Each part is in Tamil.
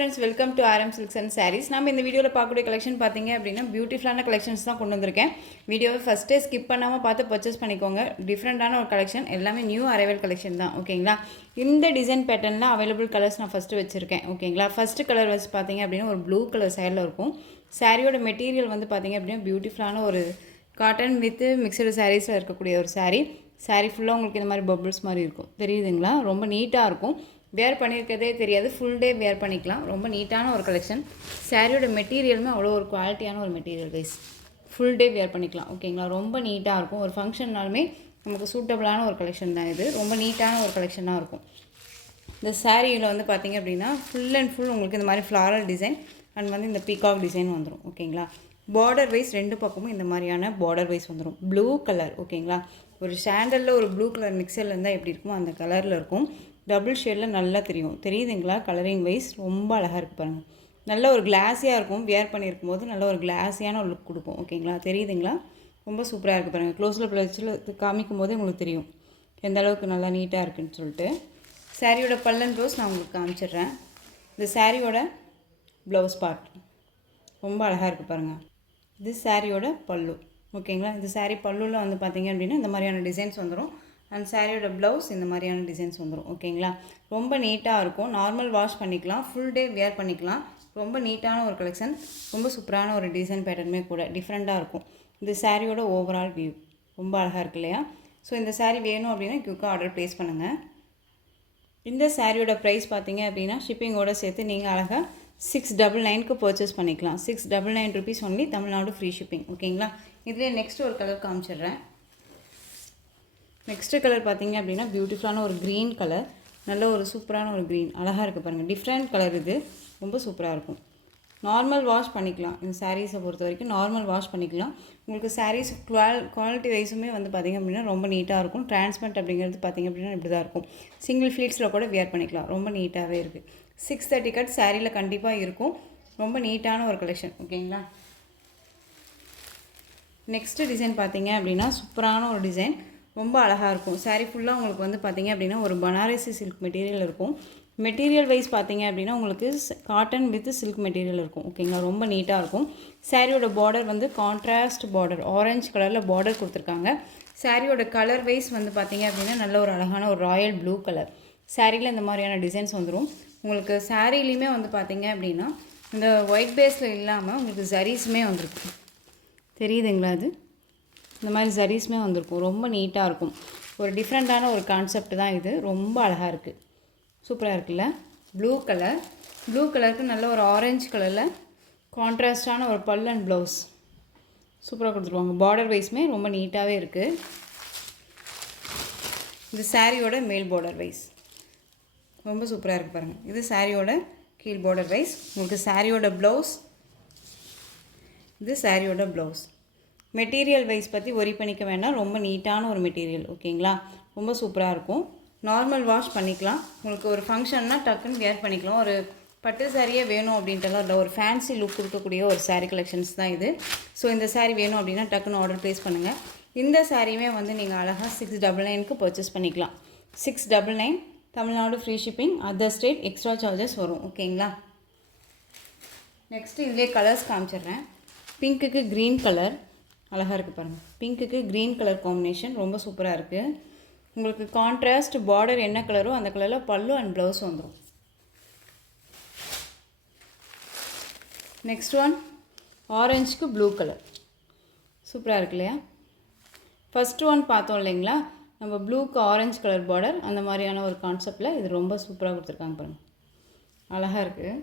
friends, welcome to RM Silks and Sarees. நம்ம இந்த வீடியோல பார்க்கக்கூடிய கலெக்ஷன் பாத்தீங்க அப்படினா பியூட்டிஃபுல்லான கலெக்ஷன்ஸ் தான் கொண்டு வந்திருக்கேன். வீடியோவை ஃபர்ஸ்ட் ஸ்கிப் பண்ணாம பார்த்து பர்ச்சேஸ் பண்ணிக்கோங்க. டிஃபரண்டான ஒரு கலெக்ஷன், எல்லாமே நியூ அரைவல் கலெக்ஷன் தான். ஓகேங்களா? இந்த டிசைன் பேட்டர்ன்ல அவேலபிள் கலர்ஸ் நான் ஃபர்ஸ்ட் வச்சிருக்கேன். ஓகேங்களா? ஃபர்ஸ்ட் கலர் வந்து பாத்தீங்க அப்படினா ஒரு ப்ளூ கலர் சைடுல இருக்கும். சாரியோட மெட்டீரியல் வந்து பாத்தீங்க அப்படினா பியூட்டிஃபுல்லான ஒரு காட்டன் வித் மிக்ஸ்டு சாரீஸ்ல இருக்கக்கூடிய ஒரு சாரி. சாரி ஃபுல்லா உங்களுக்கு இந்த மாதிரி பபிள்ஸ் மாதிரி இருக்கும். தெரியுதுங்களா? ரொம்ப நீட்டா இருக்கும். வேர் பண்ணியிருக்கிறதே தெரியாது, ஃபுல் டே வேர் பண்ணிக்கலாம். ரொம்ப நீட்டான ஒரு கலெக்ஷன். சாரியோட மெட்டீரியலுமே அவ்வளோ ஒரு குவாலிட்டியான ஒரு மெட்டீரியல் கைஸ். ஃபுல் டே வேர் பண்ணிக்கலாம். ஓகேங்களா? ரொம்ப நீட்டாக இருக்கும். ஒரு ஃபங்க்ஷன்னாலுமே நமக்கு சூட்டபிளான ஒரு கலெக்ஷன் தான் இது. ரொம்ப நீட்டான ஒரு கலெக்ஷனாக இருக்கும். இந்த சாரியில் வந்து பார்த்திங்க அப்படின்னா ஃபுல் அண்ட் ஃபுல் உங்களுக்கு இந்த மாதிரி ஃப்ளாரல் டிசைன் அண்ட் வந்து இந்த பீகாக் டிசைன் வந்துடும். ஓகேங்களா? பார்டர் வைஸ் ரெண்டு பக்கமும் இந்த மாதிரியான பார்டர் வைஸ் வந்துடும். Blue colour. ஓகேங்களா? ஒரு சாண்டலில் ஒரு ப்ளூ கலர் மிக்சரில் இருந்தால் எப்படி இருக்குமோ அந்த கலரில் இருக்கும். டபுள் ஷேடில் நல்லா தெரியுதுங்களா? கலரிங் வைஸ் ரொம்ப அழகாக இருக்குது பாருங்கள். நல்ல ஒரு கிளாஸியாக இருக்கும். வியர் பண்ணியிருக்கும் போது நல்ல ஒரு கிளாஸியான ஒரு லுக் கொடுக்கும். ஓகேங்களா? தெரியுதுங்களா? ரொம்ப சூப்பராக இருக்குது பாருங்கள். க்ளோஸில் வச்சு காமிக்கும் போதே உங்களுக்கு தெரியும் எந்த அளவுக்கு நல்லா நீட்டாக இருக்குதுன்னு சொல்லிட்டு. சாரியோட பல்லன் ப்ளவுஸ் நான் உங்களுக்கு காமிச்சிடுறேன். இந்த சாரியோட ப்ளவுஸ் பார்ட் ரொம்ப அழகாக இருக்குது பாருங்கள். இது சாரியோட பல்லு. ஓகேங்களா? இந்த சாரீ பல்லுவில் வந்து பார்த்திங்க அப்படின்னா இந்த மாதிரியான டிசைன்ஸ் வந்துடும். அண்ட் சாரியோட ப்ளவுஸ் இந்த மாதிரியான டிசைன்ஸ் வந்துடும். ஓகேங்களா? ரொம்ப நீட்டாக இருக்கும். நார்மல் வாஷ் பண்ணிக்கலாம், ஃபுல் டே வேர் பண்ணிக்கலாம். ரொம்ப நீட்டான ஒரு கலெக்ஷன். ரொம்ப சூப்பரான ஒரு டிசைன் பேட்டர்னுமே கூட டிஃப்ரெண்ட்டாக இருக்கும். இந்த சாரியோட ஓவரால் வியூ ரொம்ப அழகாக இருக்கு இல்லையா? ஸோ இந்த சாரீ வேணும் அப்படின்னா குயிக்காக ஆர்டர் ப்ளேஸ் பண்ணுங்கள். இந்த சாரியோட ப்ரைஸ் பார்த்தீங்க அப்படின்னா ஷிப்பிங்கோடு சேர்த்து நீங்கள் அழகாக 699க்கு பர்ச்சேஸ் பண்ணிக்கலாம். 699 rupees only, Tamil Nadu free shipping. ஓகேங்களா? இதிலே நெக்ஸ்ட் ஒரு கலர் காமிச்சிடுறேன். நெக்ஸ்ட்டு கலர் பார்த்திங்க அப்படின்னா பியூட்டிஃபுல்லான ஒரு க்ரீன் கலர். நல்ல ஒரு சூப்பரான ஒரு க்ரீன் அழகாக இருக்குது பாருங்கள். டிஃப்ரெண்ட் கலர் இது. ரொம்ப சூப்பராக இருக்கும். நார்மல் வாஷ் பண்ணிக்கலாம். இந்த சாரீஸை பொறுத்த வரைக்கும் நார்மல் வாஷ் பண்ணிக்கலாம். உங்களுக்கு சாரீஸ் குவாலிட்டி வைஸுமே வந்து பார்த்திங்க அப்படின்னா ரொம்ப நீட்டாக இருக்கும். டிரான்ஸ்பரண்ட் அப்படிங்கிறது பார்த்திங்க அப்படின்னா இப்படி தான் இருக்கும். சிங்கிள் ஃப்ளீட்ஸில் கூட வியர் பண்ணிக்கலாம். ரொம்ப நீட்டாகவே இருக்குது. 630 கட் சாரியில் கண்டிப்பாக இருக்கும். ரொம்ப நீட்டான ஒரு கலெக்ஷன். ஓகேங்களா? நெக்ஸ்ட்டு டிசைன் பார்த்திங்க அப்படின்னா சூப்பரான ஒரு டிசைன். ரொம்ப அழகாக இருக்கும். சாரீ ஃபுல்லாக உங்களுக்கு வந்து பார்த்திங்க அப்படின்னா ஒரு பனாரசி சில்க் மெட்டீரியல் இருக்கும். மெட்டீரியல் வைஸ் பார்த்திங்க அப்படின்னா உங்களுக்கு காட்டன் வித் சில்க் மெட்டீரியல் இருக்கும். ஓகேங்களா? ரொம்ப நீட்டாக இருக்கும். சாரியோட பார்டர் வந்து கான்ட்ராஸ்ட் பார்டர், ஆரஞ்சு கலரில் பார்டர் கொடுத்துருக்காங்க. சாரியோட கலர் வைஸ் வந்து பார்த்திங்க அப்படின்னா நல்ல ஒரு அழகான ஒரு ராயல் ப்ளூ கலர். சாரியில் இந்த மாதிரியான டிசைன்ஸ் வந்துடும். உங்களுக்கு சாரிலையுமே வந்து பார்த்திங்க அப்படின்னா இந்த ஒயிட் பேஸில் இல்லாமல் உங்களுக்கு ஜரீஸுமே வந்துருக்கு. தெரியுதுங்களா? அது இந்த மாதிரி ஜரீஸுமே வந்திருக்கும். ரொம்ப நீட்டாக இருக்கும். ஒரு டிஃப்ரெண்ட்டான ஒரு கான்செப்ட் தான் இது. ரொம்ப அழகாக இருக்குது. சூப்பராக இருக்குல்ல? Blue colour. ப்ளூ கலருக்கு நல்ல ஒரு ஆரஞ்சு கலரில் கான்ட்ராஸ்டான ஒரு பல் அண்ட் ப்ளவுஸ் சூப்பராக கொடுத்துருவாங்க. பார்டர் வைஸுமே ரொம்ப நீட்டாகவே இருக்குது. இது சாரியோட மேல் பார்டர் வைஸ் ரொம்ப சூப்பராக இருக்குது பாருங்கள். இது சாரியோட கீழ் பார்டர் வைஸ். உங்களுக்கு சாரியோட ப்ளவுஸ், இது சாரியோட ப்ளவுஸ். மெட்டீரியல் வைஸ் பற்றி ஒரி பண்ணிக்க வேண்டாம். ரொம்ப நீட்டான ஒரு மெட்டீரியல். ஓகேங்களா? ரொம்ப சூப்பராக இருக்கும். நார்மல் வாஷ் பண்ணிக்கலாம். உங்களுக்கு ஒரு ஃபங்க்ஷன்னா டக்குன்னு வேர் பண்ணிக்கலாம். ஒரு பட்டு சாரியே வேணும் அப்படின்ட்டுலாம் இல்லை, ஒரு ஃபேன்சி லுக் கொடுக்கக்கூடிய ஒரு சாரீ கலெக்ஷன்ஸ் தான் இது. ஸோ இந்த சாரீ வேணும் அப்படின்னா டக்குன்னு ஆர்டர் ப்ளேஸ் பண்ணுங்கள். இந்த சாரியுமே வந்து நீங்கள் அழகாக 699க்கு பர்ச்சேஸ் பண்ணிக்கலாம். 699 Tamil Nadu free shipping. Other state extra charges வரும். ஓகேங்களா? நெக்ஸ்ட்டு இதிலே கலர்ஸ் காமிச்சிடுறேன். பிங்க்குக்கு க்ரீன் கலர் அழகாக இருக்குது பாருங்கள். பிங்க்குக்கு க்ரீன் கலர் காம்பினேஷன் ரொம்ப சூப்பராக இருக்குது. உங்களுக்கு கான்ட்ராஸ்ட் பார்டர் என்ன கலரோ அந்த கலரில் பல்லு அண்ட் ப்ளவுஸ் வந்துடும். நெக்ஸ்ட் ஒன் ஆரஞ்சுக்கு ப்ளூ கலர் சூப்பராக இருக்கு இல்லையா? ஃபஸ்ட்டு ஒன் பார்த்தோம் இல்லைங்களா? நம்ம ப்ளூக்கு ஆரஞ்சு கலர் பார்டர் அந்த மாதிரியான ஒரு கான்செப்டில் இது ரொம்ப சூப்பராக கொடுத்துருக்காங்க பாருங்கள். அழகாக இருக்குது.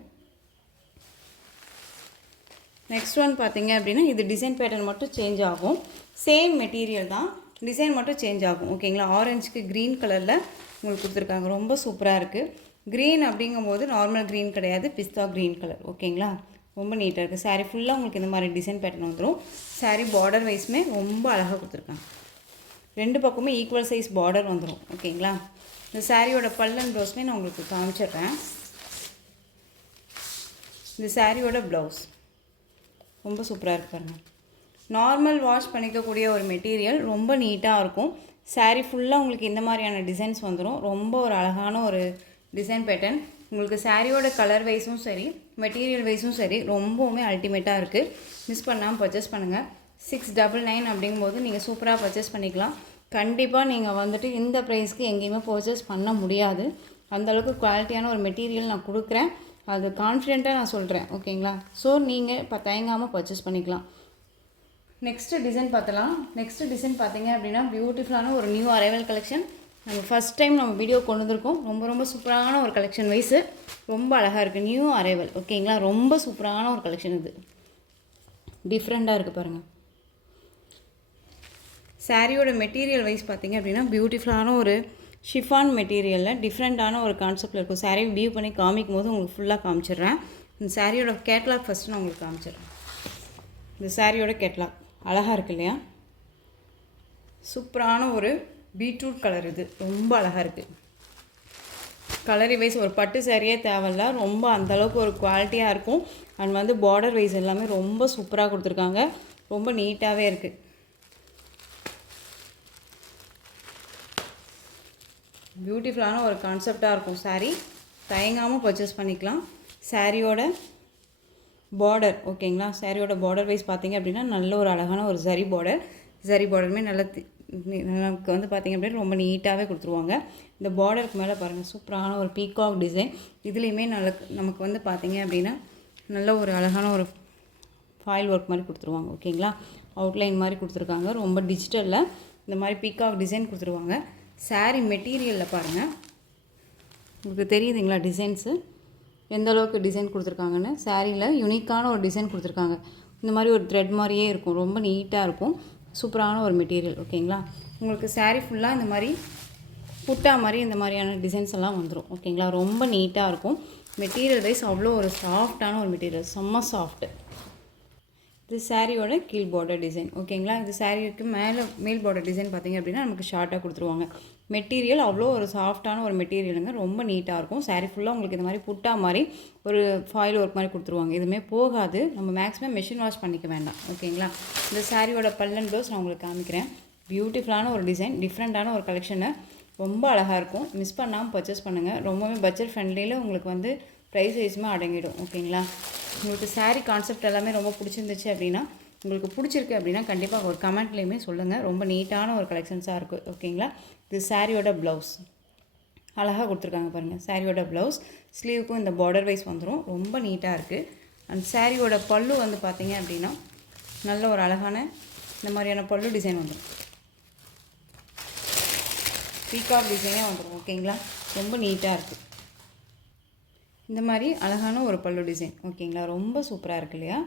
நெக்ஸ்ட் ஒன் பார்த்திங்க அப்படின்னா இது டிசைன் பேட்டர்ன் மட்டும் சேஞ்ச் ஆகும். சேம் மெட்டீரியல் தான், டிசைன் மட்டும் சேஞ்ச் ஆகும். ஓகேங்களா? ஆரஞ்சுக்கு க்ரீன் கலரில் உங்களுக்கு கொடுத்துருக்காங்க. ரொம்ப சூப்பராக இருக்குது. க்ரீன் அப்படிங்கும்போது நார்மல் க்ரீன் கிடையாது, பிஸ்தா க்ரீன் கலர். ஓகேங்களா? ரொம்ப நீட்டாக இருக்குது. சாரீ ஃபுல்லாக உங்களுக்கு இந்த மாதிரி டிசைன் பேட்டர்ன் வந்துடும். சாரீ பார்டர் வைஸுமே ரொம்ப அழகாக கொடுத்துருக்காங்க. ரெண்டு பக்கமும் ஈக்குவல் சைஸ் பார்டர் வந்துடும். ஓகேங்களா? இந்த சாரியோட பல்லன் ப்ளவுஸுமே நான் உங்களுக்கு காமிச்சிடுறேன். இந்த சாரியோட ப்ளவுஸ் ரொம்ப சூப்பராக இருக்கு பாருங்கள். நார்மல் வாஷ் பண்ணிக்கக்கூடிய ஒரு மெட்டீரியல். ரொம்ப நீட்டாக இருக்கும். சாரீ ஃபுல்லாக உங்களுக்கு இந்த மாதிரியான டிசைன்ஸ் வந்துடும். ரொம்ப ஒரு அழகான ஒரு டிசைன் பேட்டர்ன். உங்களுக்கு சாரியோட கலர் வைஸும் சரி மெட்டீரியல் வைஸும் சரி ரொம்பவுமே அல்டிமேட்டாக இருக்குது. மிஸ் பண்ணாமல் பர்ச்சேஸ் பண்ணுங்கள். 699 அப்படிங்கும்போது நீங்கள் சூப்பராக பர்ச்சேஸ் பண்ணிக்கலாம். கண்டிப்பாக நீங்கள் வந்துட்டு இந்த ப்ரைஸ்க்கு எங்கேயுமே பர்ச்சேஸ் பண்ண முடியாது. அந்தளவுக்கு குவாலிட்டியான ஒரு மெட்டீரியல் நான் கொடுக்குறேன். அது கான்ஃபிடென்ட்டாக நான் சொல்கிறேன். ஓகேங்களா? ஸோ நீங்கள் இப்போ தயங்காமல் பர்ச்சேஸ் பண்ணிக்கலாம். நெக்ஸ்ட்டு டிசைன் பார்த்தலாம். நெக்ஸ்ட்டு டிசைன் பார்த்தீங்க அப்படின்னா பியூட்டிஃபுல்லான ஒரு நியூ அரைவல் கலெக்ஷன். நம்ம ஃபஸ்ட் டைம் நம்ம வீடியோ கொண்டு வந்திருக்கோம். ரொம்ப ரொம்ப சூப்பரான ஒரு கலெக்ஷன் வைஸு ரொம்ப அழகாக இருக்குது. New arrival. ஓகேங்களா? ரொம்ப சூப்பரான ஒரு கலெக்ஷன் இது. டிஃப்ரெண்ட்டாக இருக்குது பாருங்கள். சாரியோட மெட்டீரியல் வைஸ் பார்த்தீங்க அப்படின்னா பியூட்டிஃபுல்லான ஒரு ஷிஃபான் மெட்டீரியலில் டிஃப்ரெண்ட்டான ஒரு கான்செப்டில் இருக்கும். சாரீ வியூ பண்ணி காமிக்கும் போது உங்களுக்கு ஃபுல்லாக காமிச்சிடுறேன். இந்த சாரியோட கேட்லாக் ஃபஸ்ட்டு நான் உங்களுக்கு காமிச்சிடுறேன். இந்த சாரியோட கேட்லாக் அழகாக இருக்கு இல்லையா? சூப்பரான ஒரு பீட்ரூட் கலர். இது ரொம்ப அழகாக இருக்குது. கலரி வைஸ் ஒரு பட்டு சாரியே தேவையில்ல. ரொம்ப அந்தளவுக்கு ஒரு குவாலிட்டியாக இருக்கும். அண்ட் வந்து பார்டர் வைஸ் எல்லாமே ரொம்ப சூப்பராக கொடுத்துருக்காங்க. ரொம்ப நீட்டாகவே இருக்குது. பியூட்டிஃபுல்லான ஒரு கான்செப்டாக இருக்கும் சாரீ. தயங்காமல் பர்ச்சேஸ் பண்ணிக்கலாம். சாரியோட பார்டர் ஓகேங்களா? சாரியோட பார்டர் வைஸ் பார்த்தீங்க அப்படின்னா நல்ல ஒரு அழகான ஒரு ஜரி பார்டர். ஜரி பார்டருமே நமக்கு வந்து பார்த்திங்க அப்படின்னா ரொம்ப நீட்டாகவே கொடுத்துருவாங்க. இந்த பார்டருக்கு மேலே பாருங்கள் சூப்பரான ஒரு பீகாக் டிசைன். இதுலேயுமே நமக்கு வந்து பார்த்திங்க அப்படின்னா நல்ல ஒரு அழகான ஒரு ஃபாயில் ஒர்க் மாதிரி கொடுத்துருவாங்க. ஓகேங்களா? அவுட்லைன் மாதிரி கொடுத்துருக்காங்க. ரொம்ப டிஜிட்டலில் இந்த மாதிரி பீகாக் டிசைன் கொடுத்துருவாங்க. சாரீ மெட்டீரியலில் பாருங்கள், உங்களுக்கு தெரியுதுங்களா டிசைன்ஸு எந்த அளவுக்கு டிசைன் கொடுத்துருக்காங்கன்னு. சாரியில் யூனிக்கான ஒரு டிசைன் கொடுத்துருக்காங்க. இந்த மாதிரி ஒரு த்ரெட் மாதிரியே இருக்கும். ரொம்ப நீட்டாக இருக்கும். சூப்பரான ஒரு மெட்டீரியல். ஓகேங்களா? உங்களுக்கு சாரீ ஃபுல்லாக இந்த மாதிரி புட்டா மாதிரி இந்த மாதிரியான டிசைன்ஸ் எல்லாம் வந்துடும். ஓகேங்களா? ரொம்ப நீட்டாக இருக்கும். மெட்டீரியல் வைஸ் அவ்வளோ ஒரு சாஃப்டான ஒரு மெட்டீரியல். செம்ம சாஃப்ட்டு. இது சாரியோட கீழ் பார்டர் டிசைன். ஓகேங்களா? இது சாரிக்கு மேல் பார்டர் டிசைன் பார்த்திங்க அப்படின்னா நமக்கு ஷார்ட்டாக கொடுத்துருவாங்க. மெட்டீரியல் அவ்வளோ ஒரு சாஃப்டான ஒரு மெட்டீரியலுங்க. ரொம்ப நீட்டாக இருக்கும். சாரீ ஃபுல்லாக உங்களுக்கு இந்த மாதிரி புட்டா மாதிரி ஒரு ஃபாயில் ஒர்க் மாதிரி கொடுத்துருவாங்க. எதுவுமே போகாது. நம்ம மேக்ஸிமம் மிஷின் வாஷ் பண்ணிக்க வேண்டாம். ஓகேங்களா? இந்த சாரியோட பல்லன் ப்ளவுஸ் நான் உங்களுக்கு காமிக்கிறேன். பியூட்டிஃபுல்லான ஒரு டிசைன், டிஃப்ரெண்ட்டான ஒரு கலெக்ஷனு. ரொம்ப அழகாக இருக்கும். மிஸ் பண்ணாமல் பர்ச்சேஸ் பண்ணுங்கள். ரொம்பவே பட்ஜெட் ஃப்ரெண்ட்லியில் உங்களுக்கு வந்து ப்ரைஸ் வைஸுமே அடங்கிடும். ஓகேங்களா? உங்களுக்கு சாரீ கான்செப்ட் எல்லாமே ரொம்ப பிடிச்சிருந்துச்சு அப்படின்னா, உங்களுக்கு பிடிச்சிருக்கு அப்படின்னா கண்டிப்பாக ஒரு கமெண்ட்லேயுமே சொல்லுங்கள். ரொம்ப நீட்டான ஒரு கலெக்ஷன்ஸாக இருக்குது. ஓகேங்களா? இது சாரியோட ப்ளவுஸ் அழகாக கொடுத்துருக்காங்க பாருங்கள். சாரியோட ப்ளவுஸ் ஸ்லீவுக்கும் இந்த பார்டர் வைஸ் வந்துடும். ரொம்ப நீட்டாக இருக்குது. அண்ட் சாரியோட பல்லு வந்து பார்த்திங்க அப்படின்னா நல்ல ஒரு அழகான இந்த மாதிரியான பல்லு டிசைன் வந்துடும். பீகாக் டிசைனே வந்துடும். ஓகேங்களா? ரொம்ப நீட்டாக இருக்குது. இந்த மாதிரி அழகான ஒரு பல்லு டிசைன். ஓகேங்களா? ரொம்ப சூப்பராக இருக்குது இல்லையா?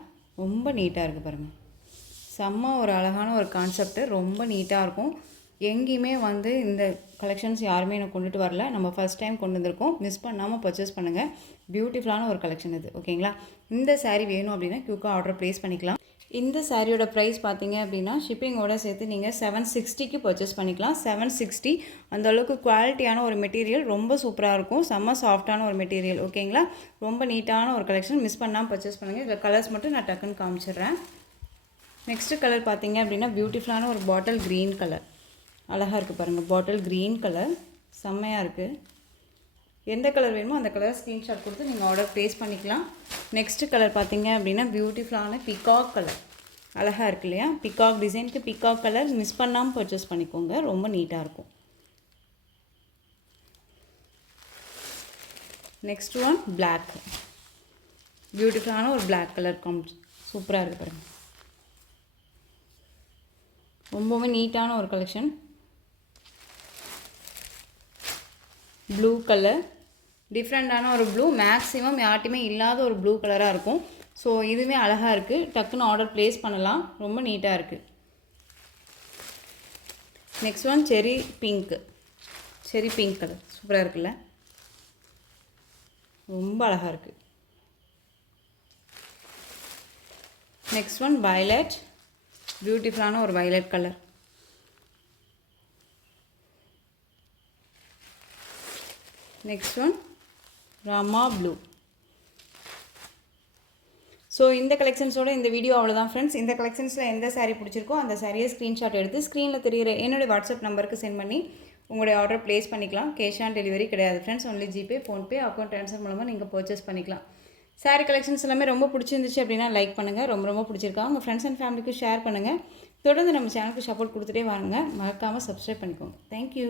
ரொம்ப நீட்டாக இருக்குது பாருங்கள். செம்ம ஒரு அழகான ஒரு கான்செப்ட்டு. ரொம்ப நீட்டாக இருக்கும். எங்கேயுமே வந்து இந்த கலெக்ஷன்ஸ் யாருமே எனக்கு கொண்டுட்டு வரல. நம்ம ஃபஸ்ட் டைம் கொண்டு வந்திருக்கோம். மிஸ் பண்ணாமல் பர்ச்சேஸ் பண்ணுங்கள். பியூட்டிஃபுல்லான ஒரு கலெக்ஷன் இது. ஓகேங்களா? இந்த சாரீ வேணும் அப்படின்னா குயிக்காக ஆர்டர் ப்ளேஸ் பண்ணிக்கலாம். இந்த சாரியோட ப்ரைஸ் பார்த்தீங்க அப்படின்னா ஷிப்பிங்கோட சேர்த்து நீங்கள் 760க்கு பர்ச்சேஸ் பண்ணிக்கலாம். 760. அந்தளவுக்கு குவாலிட்டியான ஒரு மெட்டீரியல். ரொம்ப சூப்பராக இருக்கும். செம்ம சாஃப்டான ஒரு மெட்டீரியல். ஓகேங்களா? ரொம்ப நீட்டான ஒரு கலெக்ஷன். மிஸ் பண்ணாமல் பர்ச்சேஸ் பண்ணுங்கள். இதில் கலர்ஸ் மட்டும் நான் டக்குன்னு காமிச்சிடுறேன். நெக்ஸ்ட்டு கலர் பார்த்தீங்க அப்படின்னா பியூட்டிஃபுல்லான ஒரு பாட்டில் க்ரீன் கலர். அழகாக இருக்குது பாருங்கள். பாட்டில் க்ரீன் கலர் செம்மையாக இருக்குது. எந்த கலர் வேணுமோ அந்த கலர் ஸ்க்ரீன்ஷாட் கொடுத்து நீங்கள் ஆர்டர் ப்ளேஸ் பண்ணிக்கலாம். நெக்ஸ்ட்டு கலர் பார்த்தீங்க அப்படின்னா பியூட்டிஃபுல்லான பிகாக் கலர். அழகாக இருக்கு இல்லையா? பிகாக் டிசைனுக்கு பிகாக் கலர். மிஸ் பண்ணாமல் பர்ச்சேஸ் பண்ணிக்கோங்க. ரொம்ப நீட்டாக இருக்கும். Next one black. பியூட்டிஃபுல்லான ஒரு பிளாக் கலர் சூப்பராக இருக்குது பாருங்கள். ரொம்பவே நீட்டான ஒரு கலெக்ஷன். Blue colour. டிஃப்ரெண்ட்டான ஒரு ப்ளூ. மேக்ஸிமம் யார்ட்டையுமே இல்லாத ஒரு ப்ளூ கலராக இருக்கும். ஸோ இதுவுமே அழகாக இருக்குது. டக்குன்னு ஆர்டர் ப்ளேஸ் பண்ணலாம். ரொம்ப நீட்டாக இருக்குது. நெக்ஸ்ட் ஒன் செரி பிங்க்கு. செரி பிங்க் கலர் சூப்பராக இருக்குல்ல? ரொம்ப அழகாக இருக்குது. Next one violet. பியூட்டிஃபுல்லான ஒரு violet colour. Next one Rama blue. So இந்த கலெக்ஷன்ஸோட இந்த வீடியோ அவ்வளோதான் ஃப்ரெண்ட்ஸ். இந்த கலெக்ஷன்ஸில் எந்த சாரீ பிடிச்சிருக்கோ அந்த சாரியை ஸ்க்ரீன்ஷாட் எடுத்து ஸ்க்ரீனில் தெரிகிற என்னுடைய வாட்ஸ்அப் நம்பருக்கு சென்ட் பண்ணி உங்களுடைய ஆர்டர் ப்ளேஸ் பண்ணிக்கலாம். கேஷ் ஆன் டெலிவரி கிடையாது friends. Only GPay, PhonePe, account transfer மூலமாக நீங்கள் பர்ச்சேஸ் பண்ணிக்கலாம். சாரீ கலெக்ஷன்ஸ் எல்லாமே ரொம்ப பிடிச்சிருந்துச்சு அப்படின்னா லைக் பண்ணுங்கள். ரொம்ப பிடிச்சிருக்கா உங்கள் ஃப்ரெண்ட்ஸ் அண்ட் ஃபேமிலிக்கு ஷேர் பண்ணுங்கள். தொடர்ந்து நம்ம சேனலுக்கு சப்போர்ட் கொடுத்துட்டே வாங்க. மறக்காமல் சப்ஸ்கிரைப் பண்ணிக்கோங்க. தேங்க்யூ.